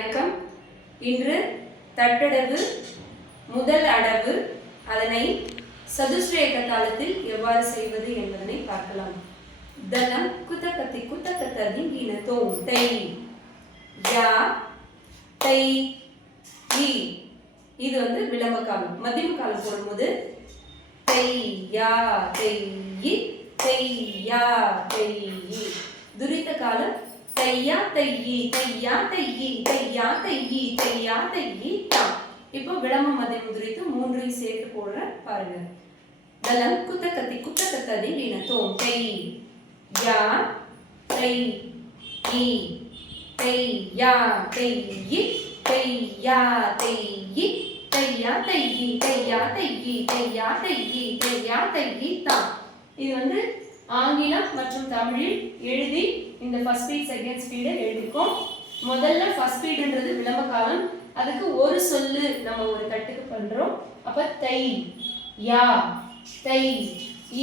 வணக்கம். இன்று தட்டடவு முதல் அடவு அதனை சதுஸ்ர ஏகதாளத்தில் எவ்வாறு செய்வது என்பதனை பார்க்கலாம். தலம் குதகத்தி குதகத்ததிங்கின தோம் தை யா தை இ. இது விளம்ப காலம். மத்தியம காலம் போடும்போது தை யா தை இ தை யா தை இ. துரித காலம் தையா தையி தையா தையி தையா தையி தையா தையி தா. இப்போ விளம்ப மத்தியம் துரித்து மூன்றையும் சேர்த்து போடுற பாருங்க. தலம் குத்தகத்தி குத்தகத்ததி லீனத்தோம் தை யா தை இ தை யா தையி தையா தையி தையா தையி தையா தையி தையா தையி தையா தையி தா. இது ஆங்கிலம் மற்றும் தமிழில் எழுதி இந்த ஃபர்ஸ்ட் ஸ்பீட் செகண்ட் ஸ்பீடை எழுதிக்கும். முதல்ல ஃபர்ஸ்ட் ஸ்பீடுன்றது விளம்ப காலம். அதுக்கு ஒரு சொல்லு நம்ம ஒரு தட்டுக்கு பண்றோம். அப்ப தை யா தை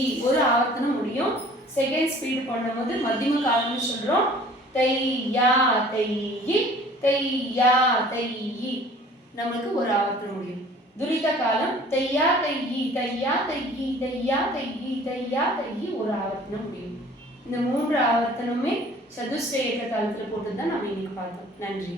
இ ஒரு ஆவர்த்தனம் முடியும். செகண்ட் ஸ்பீடு பண்ணும்போது மத்தியம காலம்னு சொல்றோம். தை யா தை இ தை யா தை இ நமக்கு ஒரு ஆவர்த்தனம் முடியும். துரித காலம் தையா தையி தையா தையி தையா தையி தையா தையி ஒரு ஆவர்த்தனம் முடியும். இந்த மூன்று ஆவர்த்தனமே சதுஸ்ர ஏகதாளத்தில் போட்டு தான் நம்ம இன்னைக்கு பார்த்தோம். நன்றி.